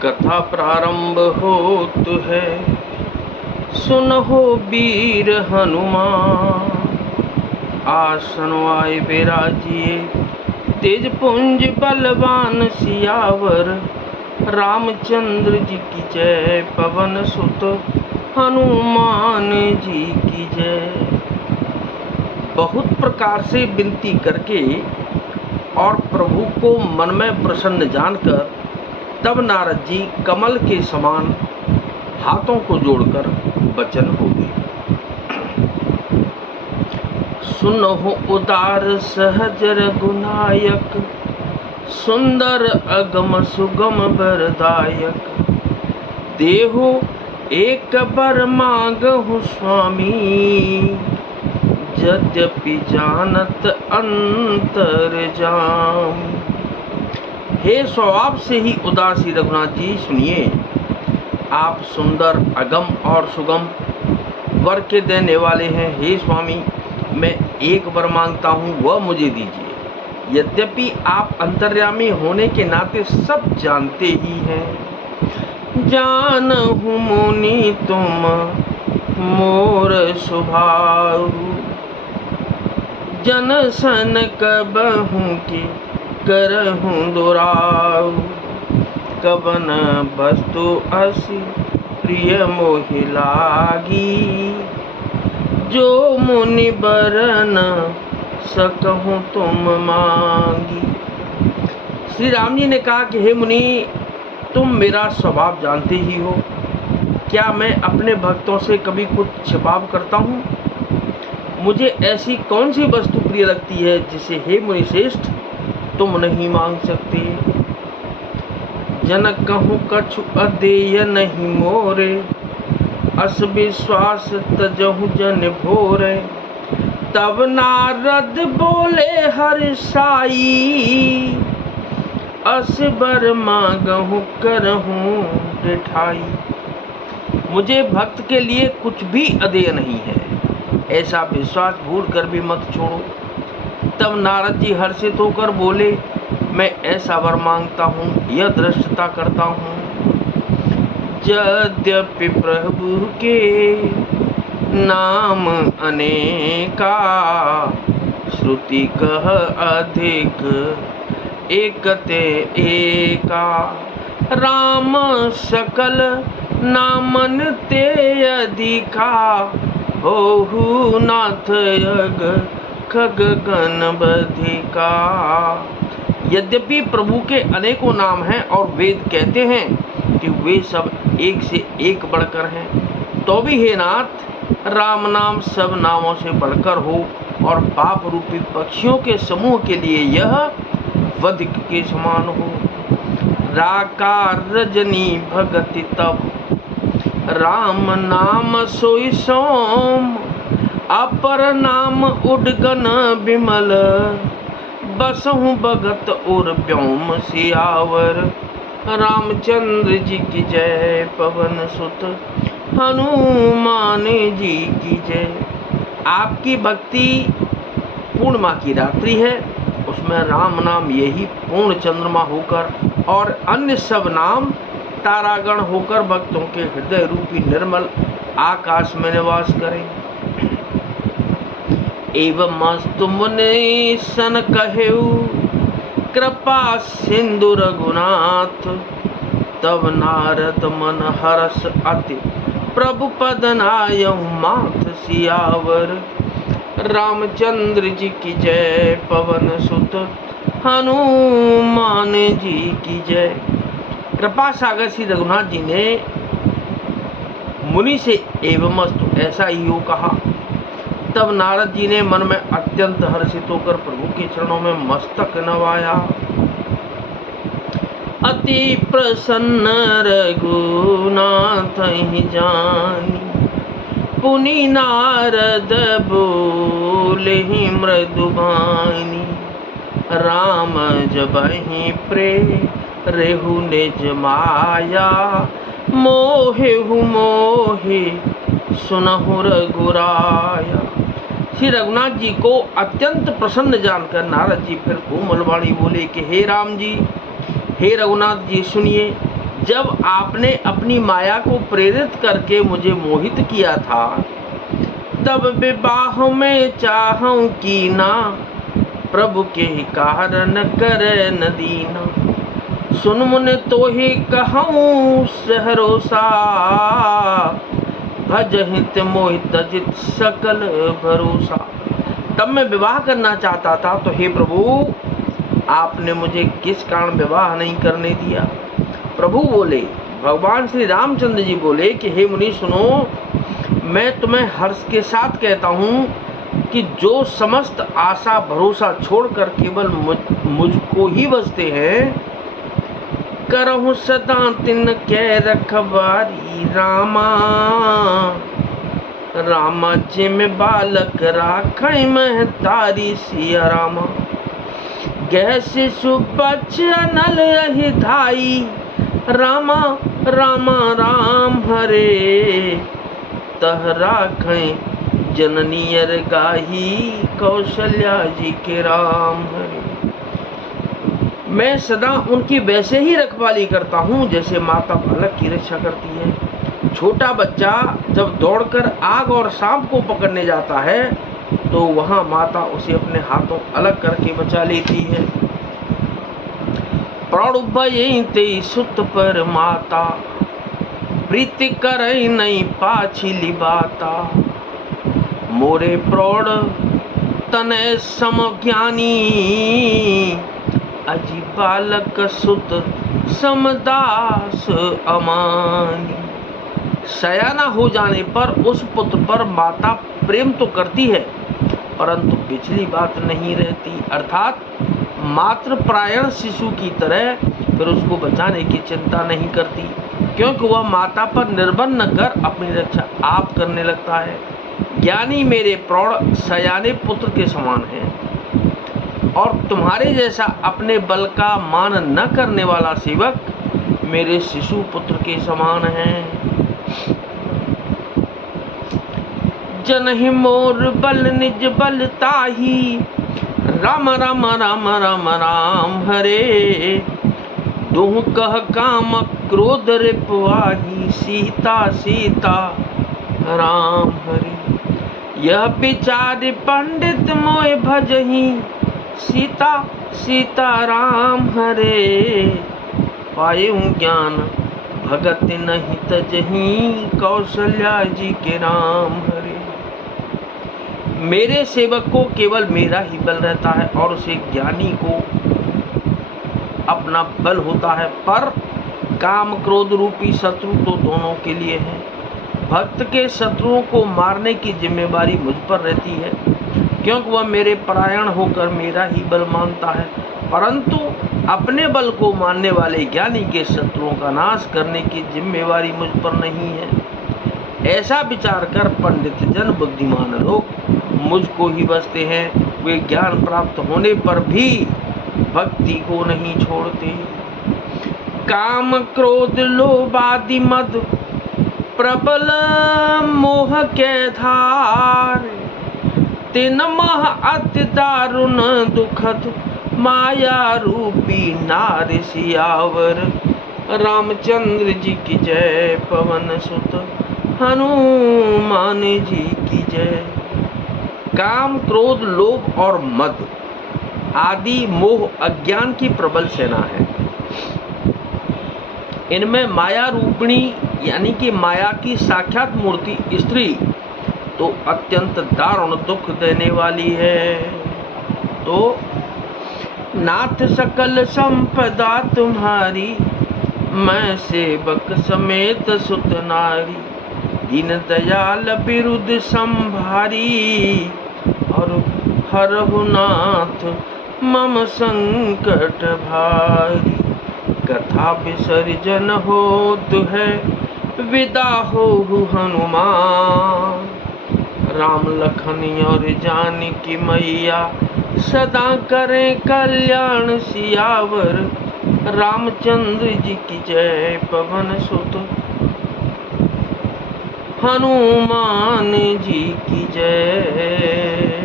कथा प्रारंभ होत है। सुनहो वीर हनुमान, आसन आए बिराजिए। तेज पुंज बलवान सियावर, रामचंद्र जी की जय। पवन सुत हनुमान जी की जय। बहुत प्रकार से विनती करके और प्रभु को मन में प्रसन्न जानकर तब नारद जी कमल के समान हाथों को जोड़कर वचन बोले। सुनहु उदार सहज रघुनायक, सुंदर अगम सुगम वरदायक। देहु एक बर मांगहु स्वामी, यद्यपि जानत अंतर्यामी। हे स्वभाव से ही उदासी रघुनाथ जी सुनिए, आप सुंदर अगम और सुगम वर के देने वाले हैं। हे स्वामी, मैं एक वर मांगता हूँ, वह मुझे दीजिए। यद्यपि आप अंतर्यामी होने के नाते सब जानते ही हैं। जानहु मुनि तुम मोर स्वभाव, जन सन कबहु की करहु दुराऊ। कवन वस्तु असी प्रिय मोहि लागी, जो मुनि बरन सकहु तुम मांगी। श्री राम जी ने कहा कि हे मुनि, तुम मेरा स्वभाव जानते ही हो। क्या मैं अपने भक्तों से कभी कुछ छिपाव करता हूँ? मुझे ऐसी कौन सी वस्तु प्रिय लगती है जिसे हे मुनि श्रेष्ठ तुम नहीं मांग सकते। जन कहूँ कछु अदेय नहीं मोरे, अस विश्वास तजहु जन भोरे। तब नारद बोले हर्षाई, अस बर मांगहु करहूँ डिठाई। मुझे भक्त के लिए कुछ भी अदेय नहीं है, ऐसा विश्वास भूल कर भी मत छोड़ो। तब नारद जी हर्षित होकर बोले, मैं ऐसा वर मांगता हूँ, यह दृष्टता करता हूँ। यद्यपि प्रभु के नाम अनेका, श्रुति कह अधिक एकते एका। राम सकल नामन ते अधिका, होहु नाथ यग खग गणबधिका। यद्यपि प्रभु के अनेकों नाम हैं और वेद कहते हैं कि वे सब एक से एक बढ़कर हैं, तो भी हे नाथ, राम नाम सब नामों से बढ़कर हो और पाप रूपी पक्षियों के समूह के लिए यह वधिक के समान हो। राकार रजनी भगति तब, राम नाम सोई सोम। अपर नाम उडगन बिमल, बसहु भगत और व्योम सियावर। रामचंद्र जी की जय। पवन सुत हनुमान जी की जय। आपकी भक्ति पूर्णिमा की रात्रि है, उसमें राम नाम यही पूर्ण चंद्रमा होकर और अन्य सब नाम तारागण होकर भक्तों के हृदय रूपी निर्मल आकाश में निवास करें। एवं मस्तु मुनि सन कहेउ, कृपा सिंधु रघुनाथ। तब नारद मन हरस अति, प्रभु पद नायहु माथ सियावर। रामचंद्र जी की जय। पवन सुत हनुमान जी की जय। कृपा सागर श्री रघुनाथ जी ने मुनि से एवमस्तु ऐसा ही हो कहा। तब नारद जी ने मन में अत्यंत हर्षित होकर प्रभु के चरणों में मस्तक नवाया। अति प्रसन्न रघुनाथ ही जानी, पुनि नारद बोले ही मृदुबानी। राम जबहि प्रेहु निज माया, मोहेहु मोहे सुनहु रघुराया। श्री रघुनाथ जी को अत्यंत प्रसन्न जानकर नारद जी फिर कोमल वाणी बोले कि हे राम जी, हे रघुनाथ जी सुनिए, जब आपने अपनी माया को प्रेरित करके मुझे मोहित किया था, तब विवाह में चाहूं की ना, प्रभु के कारण करे न दीना। सुन मुने तो ही कहूँ सहरोसा, भजहित मोहित जित सकल भरोसा। तब मैं विवाह करना चाहता था, तो हे प्रभु आपने मुझे किस कारण विवाह नहीं करने दिया। प्रभु बोले, भगवान श्री रामचंद्र जी बोले कि हे मुनि सुनो, मैं तुम्हें हर्ष के साथ कहता हूँ कि जो समस्त आशा भरोसा छोड़कर केवल मुझको ही बसते हैं, करहूँ सदा तिन कह रखवारी रामा। रामा जी में बालक राखई महतारी सिया रामा। गह शिशु बच्चे अनल यही धाई, रामा रामा राम हरे। तह राखें जननियर गाही, कौशल्या जी के राम हरे। मैं सदा उनकी वैसे ही रखवाली करता हूँ जैसे माता बालक की रक्षा करती है। छोटा बच्चा जब दौड़कर आग और सांप को पकड़ने जाता है, तो वहाँ माता उसे अपने हाथों अलग करके बचा लेती है। प्रौढ़ भय ते सुत पर माता, प्रीति करई नहीं पाछिली बाता। मोरे प्रौढ़ तनय समज्ञानी, अजी बालक सुत समदास अमानी। सयाना हो जाने पर उस पुत्र पर माता प्रेम तो करती है, परंतु पिछली बात नहीं रहती, अर्थात मातृपरायण शिशु की तरह फिर उसको बचाने की चिंता नहीं करती, क्योंकि वह माता पर निर्भर न कर अपनी रक्षा आप करने लगता है। ज्ञानी मेरे प्रौढ़ सयाने पुत्र के समान हैं, और तुम्हारे जैसा अपने बल का मान न करने वाला सेवक मेरे शिशु पुत्र के समान है। जनहि मोर बल निज बल ताही, राम राम राम राम राम हरे। दुह कह काम क्रोध रिपवाही, सीता सीता राम हरे। यह विचार पंडित मोय भजही, सीता सीता राम हरे। पायु ज्ञान भगत नहीं तजही, कौशल्या जी के राम हरे। मेरे सेवक को केवल मेरा ही बल रहता है, और उसे ज्ञानी को अपना बल होता है, पर काम क्रोध रूपी शत्रु तो दोनों के लिए है। भक्त के शत्रुओं को मारने की जिम्मेवारी मुझ पर रहती है, क्योंकि वह मेरे परायण होकर मेरा ही बल मानता है, परंतु अपने बल को मानने वाले ज्ञानी के शत्रुओं का नाश करने की जिम्मेवारी मुझ पर नहीं है। ऐसा विचार कर पंडित जन बुद्धिमान लोग मुझको ही बसते हैं। वे ज्ञान प्राप्त होने पर भी भक्ति को नहीं छोड़ते। काम क्रोध लोभ आदि मद, प्रबल मोह के धार। तीन मह अति दारुण दुखद, माया रूपी नार सियावर। रामचंद्र जी की जय, पवन सुत हनुमान जी की जय। काम क्रोध लोभ और मद आदि मोह अज्ञान की प्रबल सेना है। इनमें माया रूपिणी यानी कि माया की साक्षात मूर्ति स्त्री तो अत्यंत दारुण दुख देने वाली है। तो नाथ सकल संपदा तुम्हारी, मैं सेवक समेत सुत नारी। दीन दयाल बिरुद संभारी, और हरहु नाथ मम संकट भारी। कथा विसर्जन होत है, विदा हो हनुमान। राम लखन और जानकी मैया, सदा करें कल्याण सियावर। रामचंद्र जी की जय, पवन सुत हनुमान जी की जय।